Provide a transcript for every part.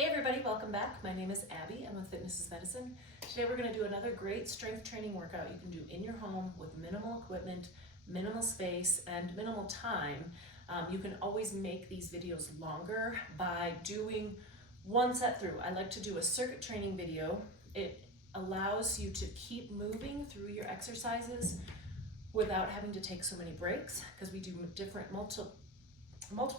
Hey everybody, welcome back. My name is Abby. I'm with Fitness is Medicine. Today we're going to do another great strength training workout you can do in your home with minimal equipment, minimal space, and minimal time. You can always make these videos longer by doing one set through. I like to do a circuit training video. It allows you to keep moving through your exercises without having to take so many breaks, because we do different multiple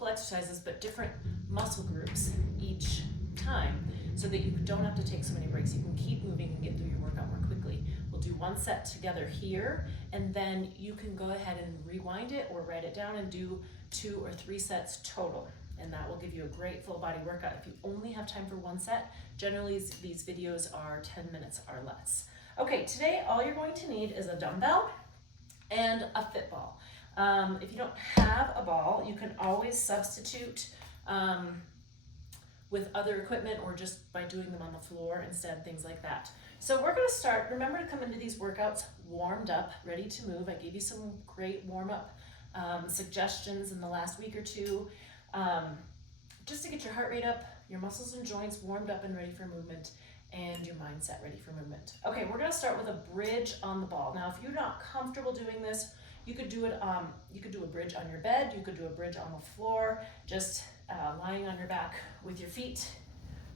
exercises but different muscle groups each time, so that you don't have to take so many breaks. You can keep moving and get through your workout more quickly. We'll do one set together here, and then you can go ahead and rewind it or write it down and do 2 or 3 sets total, and that will give you a great full body workout. If you only have time for one set, generally these videos are 10 minutes or less. Okay, today all you're going to need is a dumbbell and a fit ball. If you don't have a ball, you can always substitute with other equipment or just by doing them on the floor instead, things like that. So we're going to start. Remember to come into these workouts warmed up, ready to move. I gave you some great warm-up suggestions in the last week or two, just to get your heart rate up, your muscles and joints warmed up and ready for movement, and your mindset ready for movement. Okay, we're going to start with a bridge on the ball. Now, if you're not comfortable doing this, you could do it. You could do a bridge on your bed. You could do a bridge on the floor, just lying on your back with your feet,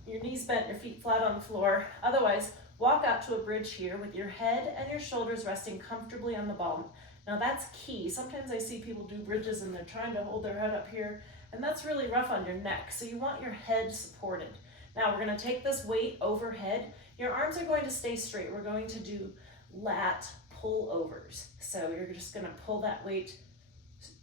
your knees bent, your feet flat on the floor. Otherwise, walk out to a bridge here with your head and your shoulders resting comfortably on the ball. Now that's key. Sometimes I see people do bridges and they're trying to hold their head up here, and that's really rough on your neck. So you want your head supported. Now we're going to take this weight overhead. Your arms are going to stay straight. We're going to do lat pullovers. So you're just going to pull that weight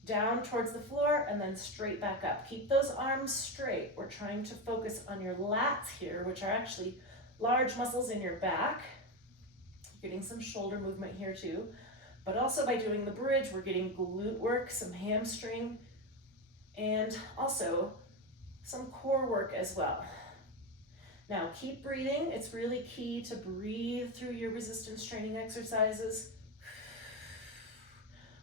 down towards the floor and then straight back up. Keep those arms straight. We're trying to focus on your lats here, which are actually large muscles in your back. Getting some shoulder movement here too. But also by doing the bridge, we're getting glute work, some hamstring, and also some core work as well. Now keep breathing. It's really key to breathe through your resistance training exercises.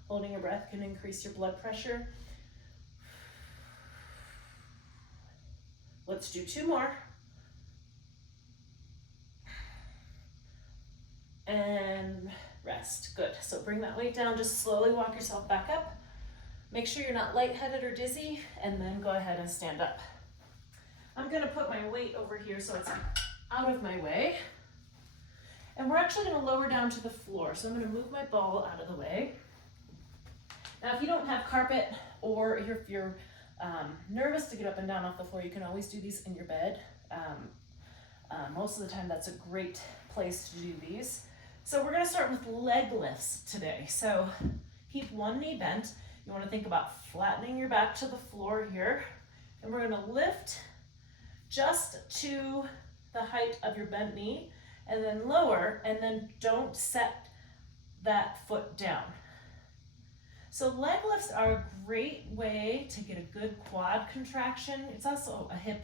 Holding your breath can increase your blood pressure. Let's do 2 more. And rest. Good. So bring that weight down. Just slowly walk yourself back up. Make sure you're not lightheaded or dizzy, and then go ahead and stand up. I'm going to put my weight over here so it's out of my way. And we're actually going to lower down to the floor. So I'm going to move my ball out of the way. Now, if you don't have carpet, or if you're nervous to get up and down off the floor, you can always do these in your bed. Most of the time, that's a great place to do these. So we're going to start with leg lifts today. So keep one knee bent. You want to think about flattening your back to the floor here. And we're going to lift just to the height of your bent knee, and then lower, and then don't set that foot down. So leg lifts are a great way to get a good quad contraction. It's also a hip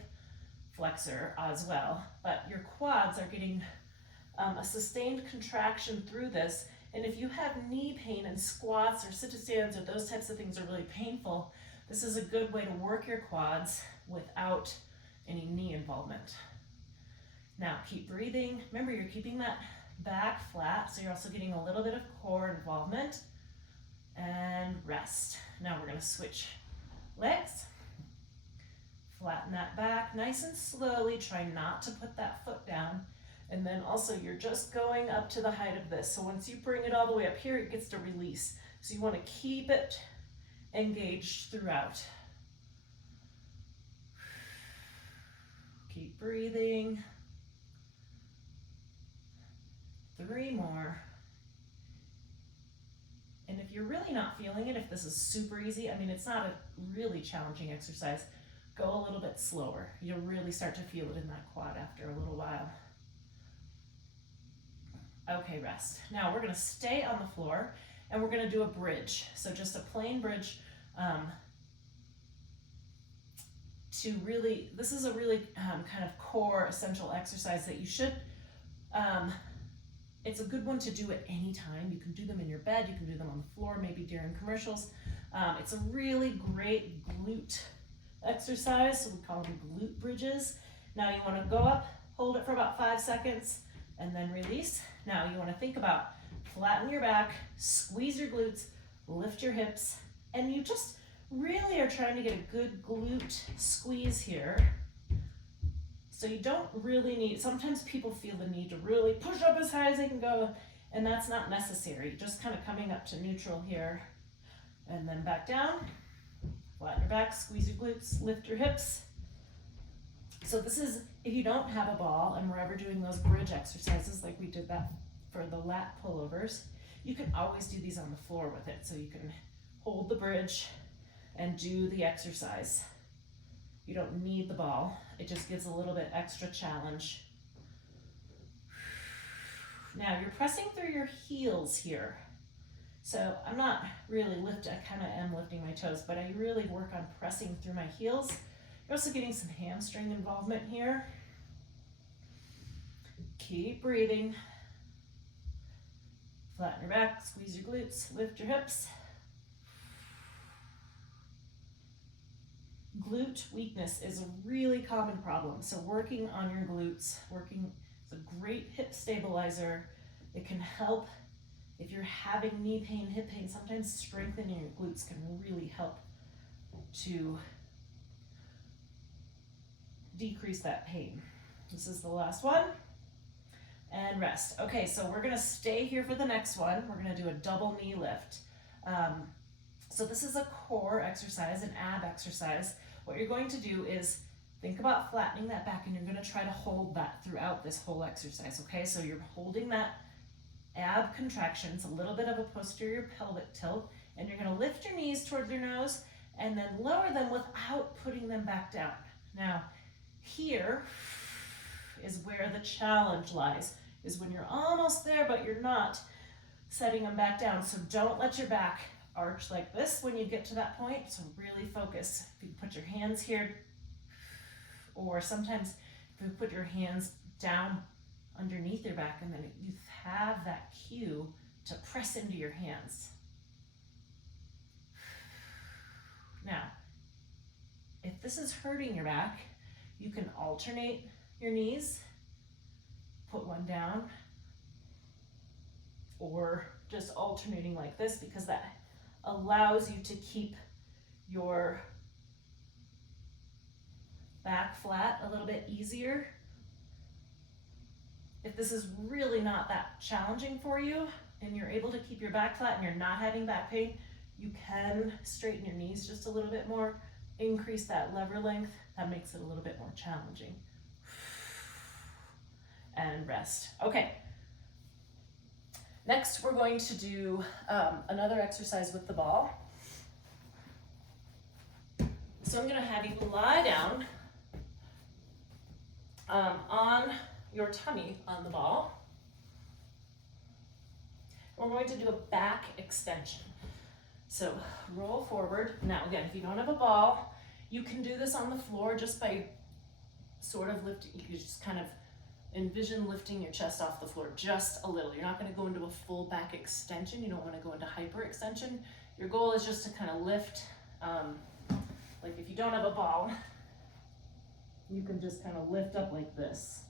flexor as well, but your quads are getting a sustained contraction through this. And if you have knee pain and squats or sit-to-stands or those types of things are really painful, this is a good way to work your quads without any knee involvement. Now keep breathing. Remember, you're keeping that back flat, so you're also getting a little bit of core involvement. And rest. Now we're going to switch legs. Flatten that back nice and slowly. Try not to put that foot down. And then also you're just going up to the height of this. So once you bring it all the way up here, it gets to release. So you want to keep it engaged throughout. Keep breathing. 3 more. And if you're really not feeling it, if this is super easy, I mean, it's not a really challenging exercise, go a little bit slower. You'll really start to feel it in that quad after a little while. Okay, rest. Now we're going to stay on the floor, and we're going to do a bridge. So just a plain bridge to really, this is a really kind of core essential exercise that you should, it's a good one to do at any time. You can do them in your bed, you can do them on the floor, maybe during commercials. It's a really great glute exercise, so we call them glute bridges. Now you wanna go up, hold it for about 5 seconds, and then release. Now you wanna think about flatten your back, squeeze your glutes, lift your hips, and you just really are trying to get a good glute squeeze here. So you don't really need, sometimes people feel the need to really push up as high as they can go, and that's not necessary. Just kind of coming up to neutral here, and then back down, flatten your back, squeeze your glutes, lift your hips. So this is, if you don't have a ball and we're ever doing those bridge exercises like we did that for the lat pullovers, you can always do these on the floor with it. So you can hold the bridge and do the exercise. You don't need the ball. It just gives a little bit extra challenge. Now you're pressing through your heels here. So I'm not really lifting, I kind of am lifting my toes, but I really work on pressing through my heels. You're also getting some hamstring involvement here. Keep breathing. Flatten your back, squeeze your glutes, lift your hips. Glute weakness is a really common problem. So working on your glutes, is a great hip stabilizer. It can help if you're having knee pain, hip pain, sometimes strengthening your glutes can really help to decrease that pain. This is the last one. And rest. Okay, so we're gonna stay here for the next one. We're gonna do a double knee lift. So this is a core exercise, an ab exercise. What you're going to do is think about flattening that back, and you're gonna try to hold that throughout this whole exercise, okay? So you're holding that ab contraction. It's a little bit of a posterior pelvic tilt, and you're gonna lift your knees towards your nose and then lower them without putting them back down. Now, here is where the challenge lies, is when you're almost there, but you're not setting them back down. So don't let your back arch like this when you get to that point. So really focus. If you put your hands here, or sometimes if you put your hands down underneath your back, and then you have that cue to press into your hands. Now, if this is hurting your back, you can alternate your knees, put one down, or just alternating like this, because that allows you to keep your back flat a little bit easier. If this is really not that challenging for you and you're able to keep your back flat and you're not having back pain, you can straighten your knees just a little bit more, increase that lever length. That makes it a little bit more challenging. And rest. Okay. Next, we're going to do another exercise with the ball. So I'm going to have you lie down on your tummy on the ball. We're going to do a back extension. So roll forward. Now again, if you don't have a ball, you can do this on the floor just by sort of lifting. You can just kind of envision lifting your chest off the floor just a little. You're not going to go into a full back extension. You don't want to go into hyperextension. Your goal is just to kind of lift, like if you don't have a ball, you can just kind of lift up like this.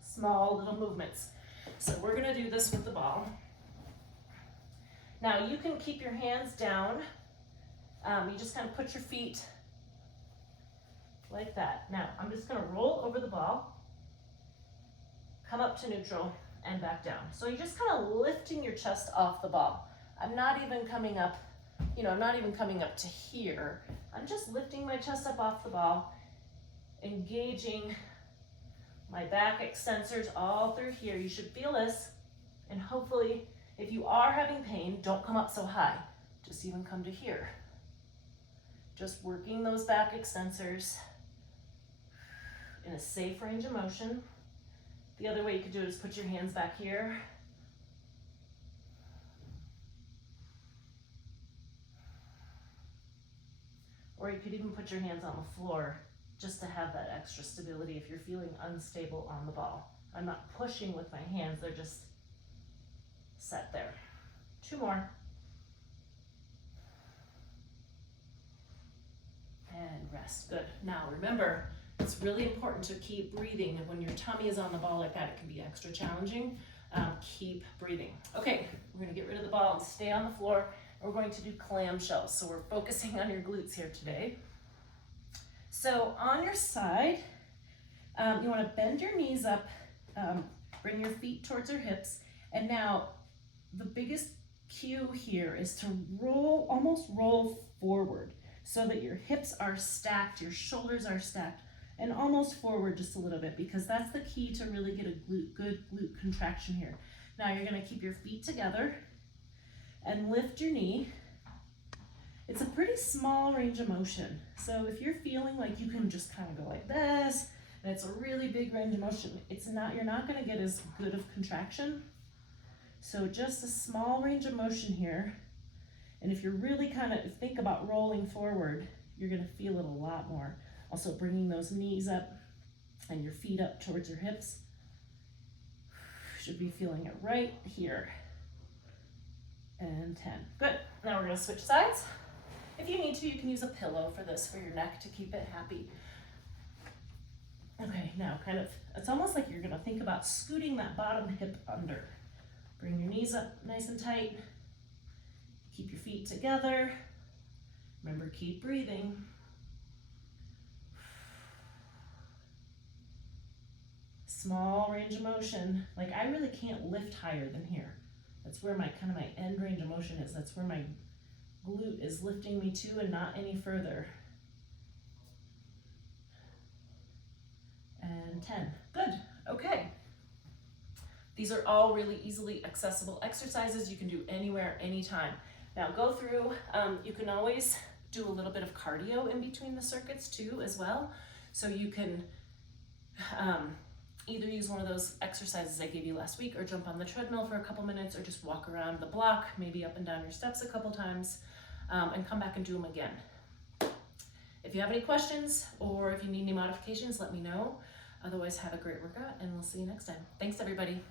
Small little movements. So we're going to do this with the ball. Now you can keep your hands down. You just kind of put your feet like that. Now I'm just going to roll over the ball, come up to neutral, and back down. So you're just kind of lifting your chest off the ball. I'm not even coming up, I'm not even coming up to here. I'm just lifting my chest up off the ball, engaging my back extensors all through here. You should feel this, and hopefully if you are having pain, don't come up so high. Just even come to here. Just working those back extensors in a safe range of motion. The other way you could do it is put your hands back here. Or you could even put your hands on the floor just to have that extra stability if you're feeling unstable on the ball. I'm not pushing with my hands, they're just set there. 2 more. And rest. rest. Good. Now remember, it's really important to keep breathing. When your tummy is on the ball like that, it can be extra challenging. Keep breathing. Okay, we're gonna get rid of the ball and stay on the floor. We're going to do clamshells. So we're focusing on your glutes here today. So on your side, you wanna bend your knees up, bring your feet towards your hips. And now the biggest cue here is to roll, almost roll forward so that your hips are stacked, your shoulders are stacked, and almost forward just a little bit, because that's the key to really get a good glute contraction here. Now you're gonna keep your feet together and lift your knee. It's a pretty small range of motion. So if you're feeling like you can just kind of go like this, and it's a really big range of motion, you're not gonna get as good of contraction. So just a small range of motion here. And if you're really think about rolling forward, you're gonna feel it a lot more. Also bringing those knees up and your feet up towards your hips. Should be feeling it right here. And 10. Good. Now we're gonna switch sides. If you need to, you can use a pillow for this, for your neck, to keep it happy. Okay, now it's almost like you're gonna think about scooting that bottom hip under. Bring your knees up nice and tight. Keep your feet together. Remember, keep breathing. Small range of motion. Like, I really can't lift higher than here. That's where my end range of motion is. That's where my glute is lifting me to, and not any further. And 10. Good. Okay. These are all really easily accessible exercises you can do anywhere, anytime. Now go through, you can always do a little bit of cardio in between the circuits too as well. So you can either use one of those exercises I gave you last week, or jump on the treadmill for a couple minutes, or just walk around the block, maybe up and down your steps a couple times, and come back and do them again. If you have any questions, or if you need any modifications, let me know. Otherwise, have a great workout, and we'll see you next time. Thanks, everybody.